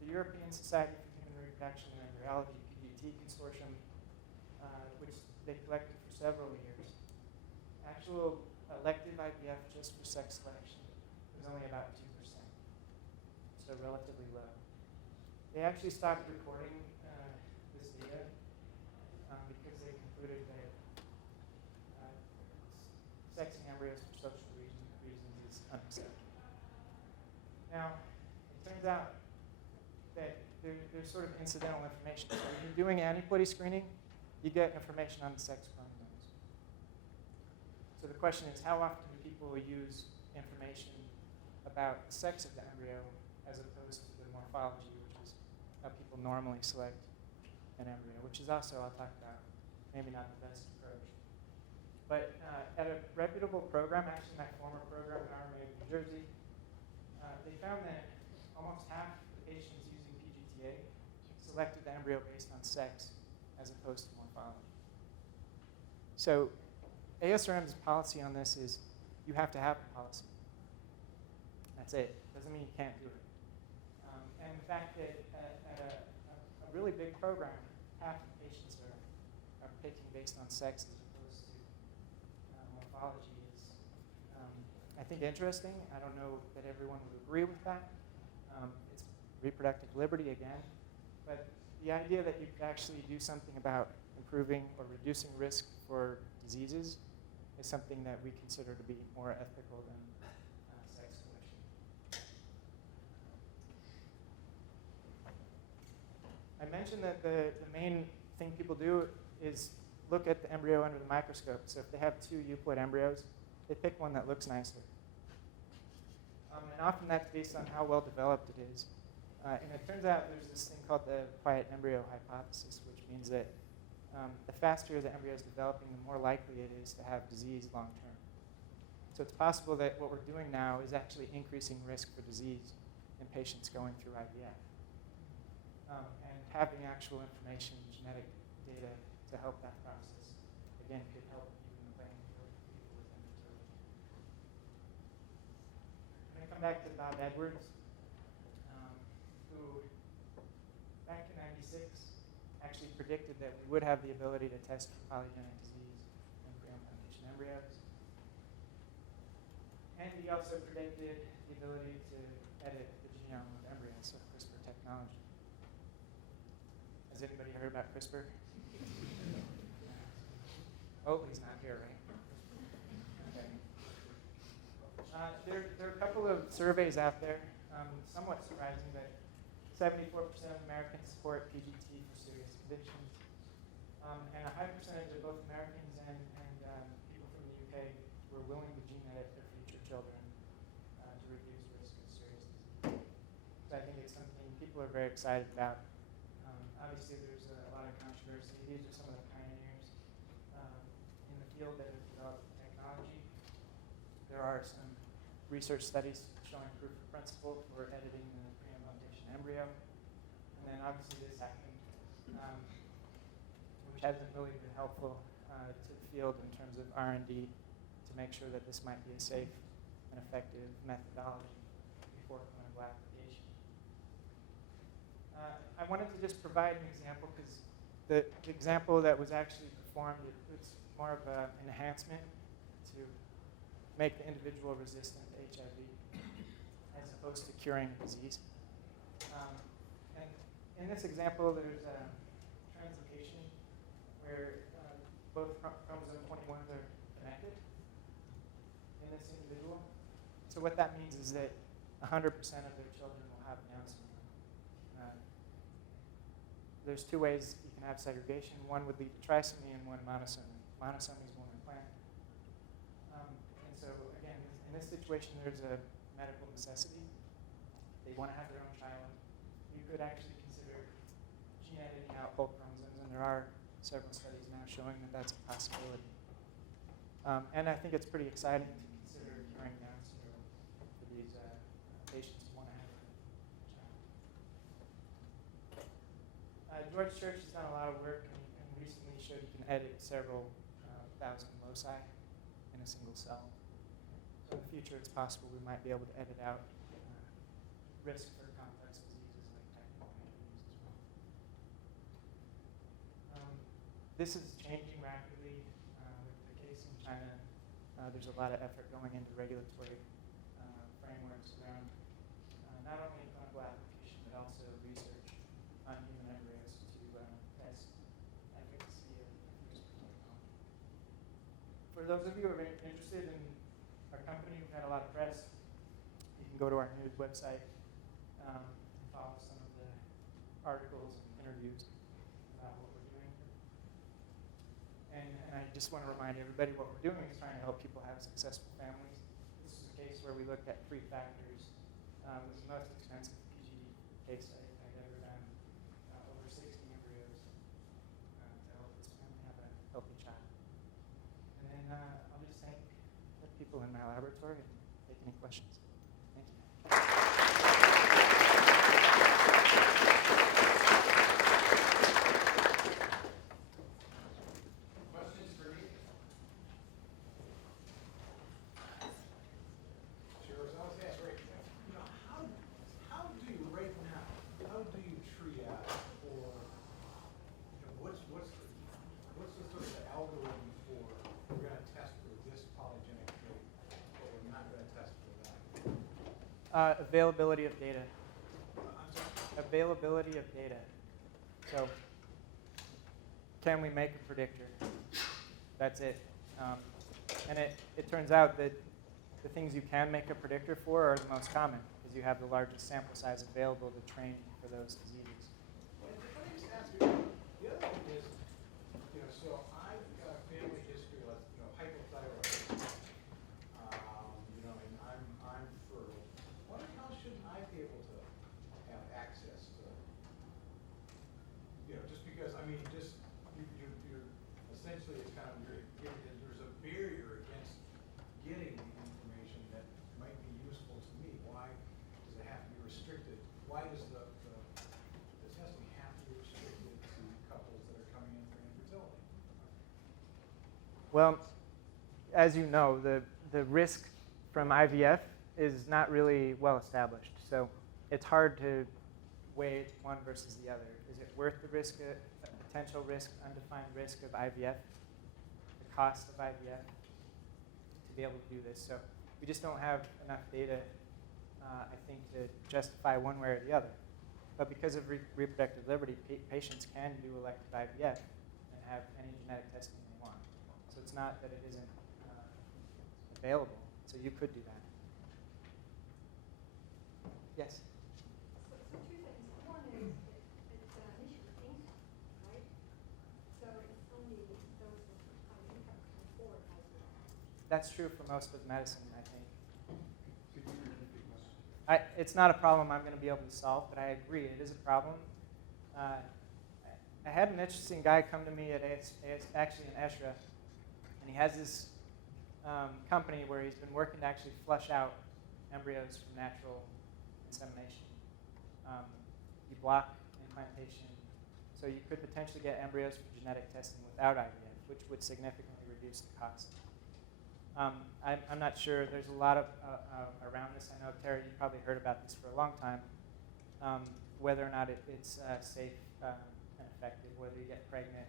the European Society for Human Reproduction and Embryology, PGT Consortium, which they collected for several years, actual elective IVF just for sex selection was only about 2%. So relatively low. They actually stopped reporting this data because they concluded that sexing embryos for social reasons is unacceptable. Now, it turns out that there's sort of incidental information. So when you're doing aneuploidy screening, you get information on the sex chromosomes. So the question is, how often do people use information about the sex of the embryo as opposed to the morphology, which is how people normally select an embryo, which is also, I'll talk about, maybe not the best approach. But at a reputable program, actually my former program in RMA of New Jersey, they found that almost half the patients using PGTA selected the embryo based on sex as opposed to morphology. So ASRM's policy on this is you have to have a policy. That's it. Doesn't mean you can't do it. And the fact that at a really big program, half the patients are picking based on sex as opposed to morphology is, I think, interesting. I don't know that everyone would agree with that. It's reproductive liberty again. But the idea that you could actually do something about improving or reducing risk for diseases is something that we consider to be more ethical than sex selection. I mentioned that the main thing people do is look at the embryo under the microscope. So if they have two euploid embryos, they pick one that looks nicer. And often that's based on how well developed it is. And it turns out there's this thing called the quiet embryo hypothesis, which means that the faster the embryo is developing, the more likely it is to have disease long term. So it's possible that what we're doing now is actually increasing risk for disease in patients going through IVF. And having actual information, genetic data to help that process, again, could help even the playing field for people with infertility. I'm going to come back to Bob Edwards, who back in '96 actually predicted that we would have the ability to test for polygenic disease in pre-implantation embryos. And he also predicted the ability to edit the genome of embryos, so CRISPR technology. Has anybody heard about CRISPR? Oh, he's not here, right? Okay. There are a couple of surveys out there, somewhat surprising, that 74% of Americans support PGT for serious conditions. And a high percentage of both Americans and people from the UK were willing to gene edit their future children to reduce risk of serious disease. So I think it's something people are very excited about. Obviously, there's a lot of controversy. These are some of the pioneers in the field that have developed the technology. There are some research studies showing proof of principle for editing the pre-implantation embryo. And then obviously this happened, which hasn't really been helpful to the field in terms of R&D to make sure that this might be a safe and effective methodology before clinical application. I wanted to just provide an example because the example that was actually performed, it's more of an enhancement to make the individual resistant to HIV as opposed to curing the disease. And in this example, there's a translocation where both chromosome 21s are connected in this individual. So what that means is that 100% of their children will have Down syndrome. There's two ways you can have segregation. One would lead to trisomy and one monosomy. Monosomy is one implant. And so again, in this situation, there's a medical necessity. They want to have their own child. You could actually consider gene editing out whole chromosomes, and there are several studies now showing that that's a possibility. And I think it's pretty exciting to consider curing Down syndrome for these patients who want to have a child. George Church has done a lot of work and recently showed you can edit several thousand loci in a single cell. So in the future, it's possible we might be able to edit out risk for complex diseases like type 1 diabetes as well. This is changing rapidly with the case in China. There's a lot of effort going into regulatory frameworks around not only clinical application but also research on human embryos to test efficacy of CRISPR technology. For those of you who are interested in our company, we've had a lot of press. You can go to our news website and follow some of the articles and interviews about what we're doing. And I just want to remind everybody what we're doing is trying to help people have successful families. This is a case where we looked at 3 factors. It was the most expensive PGD case I've ever done, over 60 embryos to help this family have a healthy child. And then I'll just thank the people in my laboratory and take any questions. Thank you. Questions for me? Sure. So I was asked, right, how do you right now? How do you triage, or what's the sort of the algorithm for we're going to test for this polygenic trait, but we're not going to test for that? Availability of data. I'm sorry. Availability of data. So, can we make a predictor? That's it. And it turns out that the things you can make a predictor for are the most common because you have the largest sample size available to train for those diseases. Well, if I just ask you, the other thing is, so I've got a family history of, hypothyroidism, and I'm fertile. Wondering how shouldn't I be able to have access Well, as you know, the risk from IVF is not really well established. So it's hard to weigh one versus the other. Is it worth the risk, potential risk, undefined risk of IVF, the cost of IVF, to be able to do this? So we just don't have enough data, I think, to justify one way or the other. But because of reproductive liberty, patients can do elective IVF and have any genetic testing they want. So it's not that it isn't available. So you could do that. Yes? So two things. One is it's an initial income, right? So it's only those with high income can afford IVF. That's true for most of medicine, I think. Could you repeat the question? It's not a problem I'm going to be able to solve, but I agree, it is a problem. I had an interesting guy come to me at actually in ESHRA, and he has this company where he's been working to actually flush out embryos from natural insemination. You block implantation, so you could potentially get embryos for genetic testing without IVF, which would significantly reduce the cost. I'm not sure. There's a lot of around this. I know, Terry, you probably heard about this for a long time, whether or not it's safe and effective, whether you get pregnant,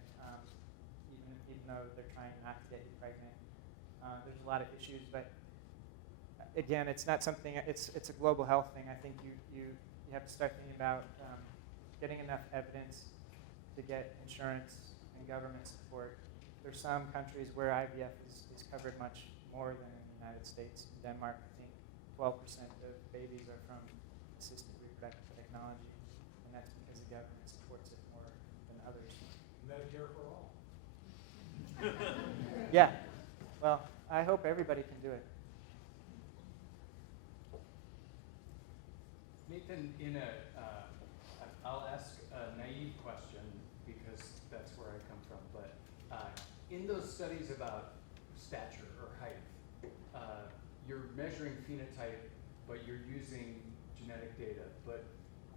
even though they're trying not to get you pregnant. There's a lot of issues, but again, it's not something. It's a global health thing. I think you have to start thinking about getting enough evidence to get insurance and government support. There's some countries where IVF is covered much more than in the United States. In Denmark, I think 12% of babies are from assisted reproductive technology, and that's because the government supports it more than others. Medicare for all. Yeah. Well, I hope everybody can do it. Nathan, I'll ask a naive question because that's where I come from. But in those studies about stature or height, you're measuring phenotype, but you're using genetic data. But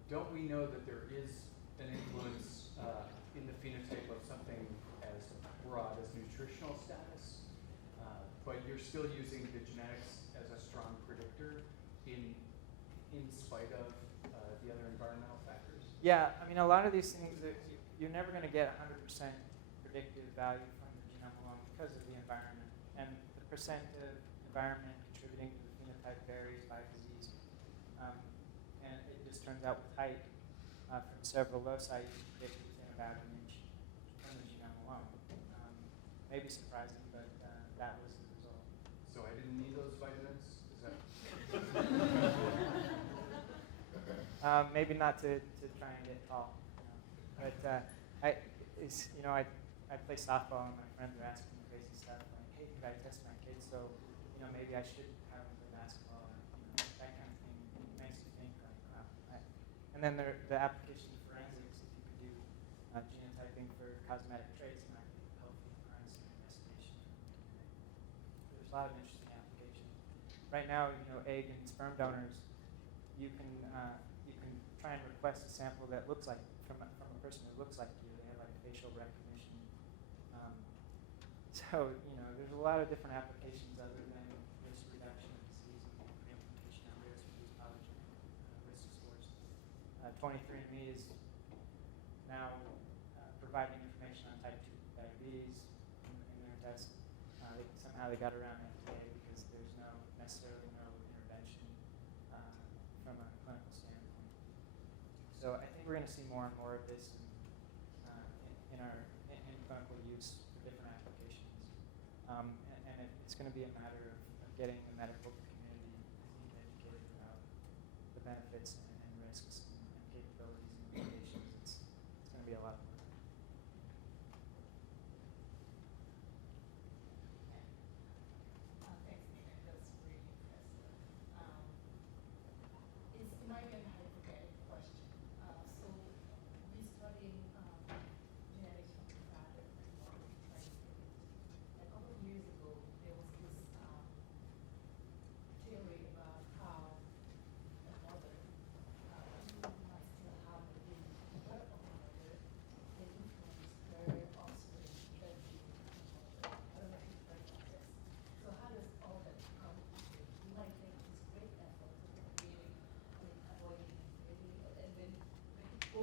don't we know that there is an influence in the phenotype of something as broad as nutritional status? But you're still using the genetics as a strong predictor in spite of the other environmental factors? Yeah, I mean, a lot of these things, you're never going to get 100% predictive value from the genome alone because of the environment. And the percent of environment contributing to the phenotype varies by disease. And it just turns out with height, from several loci, you can predict within about an inch from the genome alone. Maybe surprising, but that was the result. So I didn't need those vitamins? Is that? Maybe not to try and get tall, but I play softball and my friends are asking me crazy stuff like, hey, could I test my kids? So maybe I should have them play basketball, or that kind of thing. It makes you think like, wow. And then the application of forensics, if you could do genotyping for cosmetic traits, might be helpful in forensic investigation. There's a lot of interesting applications. Right now, egg and sperm donors, you can try and request a sample that looks like from a person who looks like you. They have like facial recognition. So there's a lot of different applications other than risk reduction of disease and pre-implantation embryos for these polygenic risk scores. 23andMe is now providing information on type 2 diabetes in their test. Somehow they got around FDA because there's necessarily no intervention from a clinical standpoint. So I think we're going to see more and more of this in clinical use for different applications. And it's going to be a matter of getting the medical community educated about the benefits and risks and capabilities and limitations. It's going to be a lot of work. Thanks, Nathan. That's really impressive. It might be a hypothetical question. So we're studying genetics from the father and mother, trying to predict. A couple of years ago, there was this theory about how a mother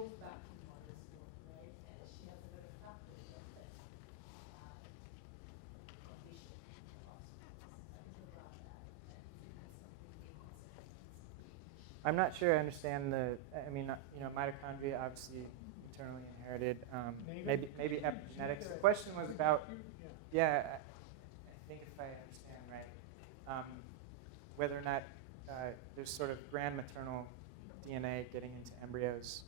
goes back to the mother's womb, right? And she has a very factor of that condition of about that. And is it something they consider? I'm not sure I understand I mean, mitochondria obviously internally inherited. Maybe epigenetics. The question was about, yeah, I think if I understand right, whether or not there's sort of grand maternal DNA getting into embryos.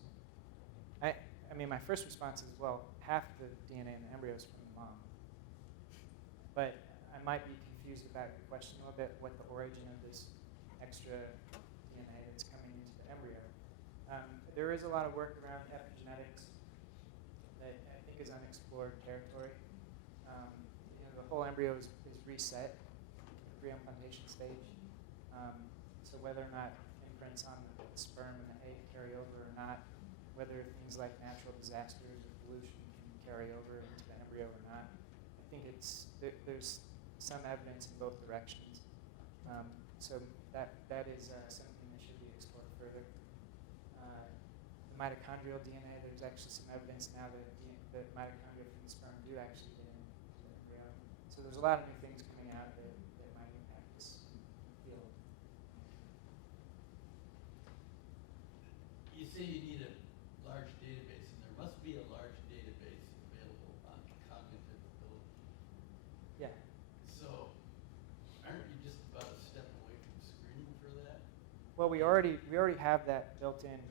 I mean, my first response is, well, half the DNA in the embryo is from the mom. But I might be confused about your question a little bit, what the origin of this extra DNA that's coming into the embryo. There is a lot of work around epigenetics that I think is unexplored territory. The whole embryo is reset at the pre-implantation stage. So whether or not imprints on the sperm and the egg carry over or not, whether things like natural disasters or pollution can carry over into the embryo or not, I think there's some evidence in both directions. So that is something that should be explored further. The mitochondrial DNA, there's actually some evidence now that the mitochondria from the sperm do actually get into the embryo. So there's a lot of new things coming out that might impact this field. You say you need a large database, and there must be a large database available on cognitive ability. Yeah. So, aren't you just about a step away from screening for that? Well, we already have that built in.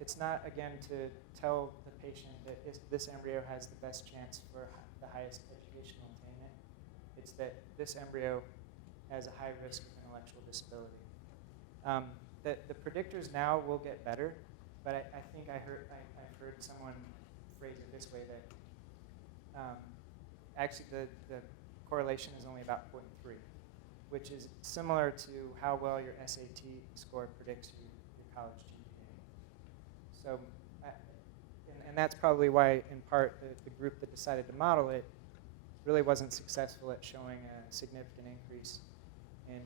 It's not, again, to tell the patient that this embryo has the best chance for the highest educational attainment. It's that this embryo has a high risk of intellectual disability. The predictors now will get better, but I think I've heard someone phrase it this way, that actually the correlation is only about 0.3, which is similar to how well your SAT score predicts your college GPA. So, and that's probably why, in part, the group that decided to model it really wasn't successful at showing a significant increase in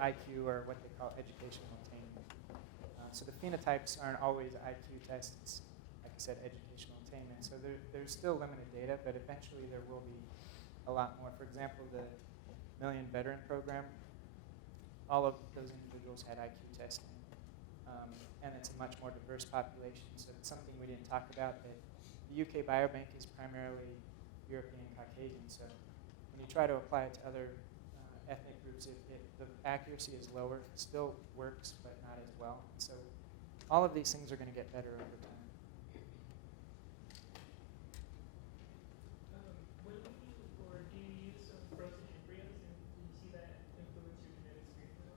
IQ, or what they call educational attainment. So the phenotypes aren't always IQ tests. It's, like I said, educational attainment. So there's still limited data, but eventually there will be a lot more. For example, the Million Veteran Program, all of those individuals had IQ testing. And it's a much more diverse population. So it's something we didn't talk about, that the UK Biobank is primarily European Caucasian. So when you try to apply it to other ethnic groups, the accuracy is lower. It still works, but not as well. So all of these things are going to get better over time. Will you, or do you use some frozen embryos, and do you see that influence your genetic screening at all?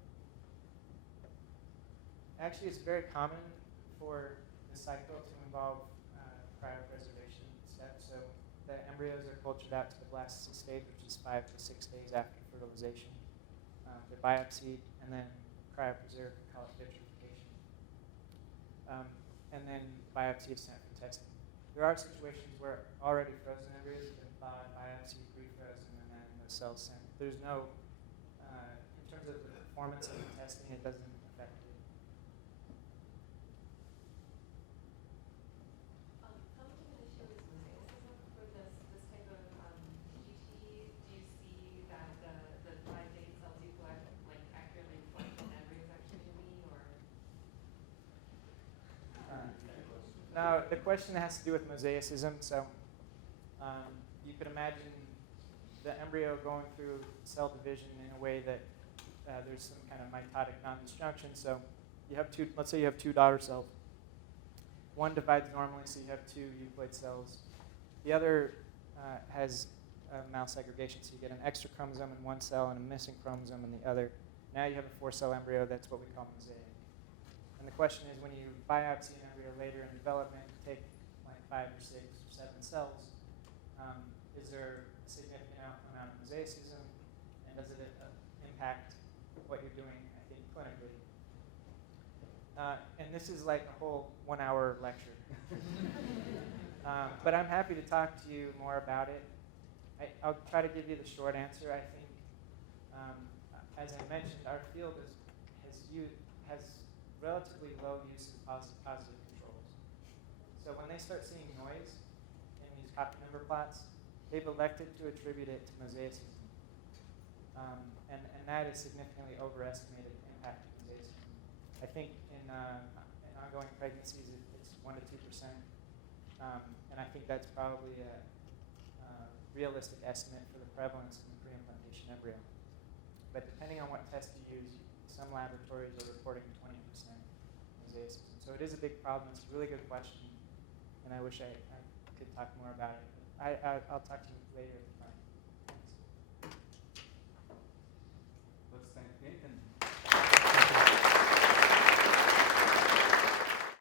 Actually, it's very common for the cycle to involve cryopreservation steps. So the embryos are cultured out to the blastocyst stage, which is 5 to 6 days after fertilization. They're biopsied and then cryopreserved, we call it vitrification. And then biopsy is sent for testing. There are situations where already frozen embryos have been thawed, biopsied, refrozen, and then the cells sent. There's no, in terms of the performance of the testing, it doesn't affect it. How much of an issue is mosaicism for this type of QT? Do you see that the live data cells you collect accurately reflect what embryos actually doing, or? Now, the question has to do with mosaicism. So you could imagine the embryo going through cell division in a way that there's some kind of mitotic non-disjunction. So you have let's say you have two daughter cells. One divides normally, so you have two euploid cells. The other has malsegregation, so you get an extra chromosome in one cell and a missing chromosome in the other. Now you have a 4-cell embryo. That's what we call mosaic. And the question is, when you biopsy an embryo later in development, take like 5 or 6 or 7 cells, is there a significant amount of mosaicism, and does it impact what you're doing, I think, clinically? And this is like a whole 1-hour lecture. But I'm happy to talk to you more about it. I'll try to give you the short answer. I think, as I mentioned, our field has relatively low use of positive controls. So when they start seeing noise in these copy number plots, they've elected to attribute it to mosaicism. And that is significantly overestimated the impact of mosaicism. I think in ongoing pregnancies, it's 1 to 2%. And I think that's probably a realistic estimate for the prevalence in the pre-implantation embryo. But depending on what test you use, some laboratories are reporting 20% mosaicism. So it is a big problem. It's a really good question, and I wish I could talk more about it. I'll talk to you later if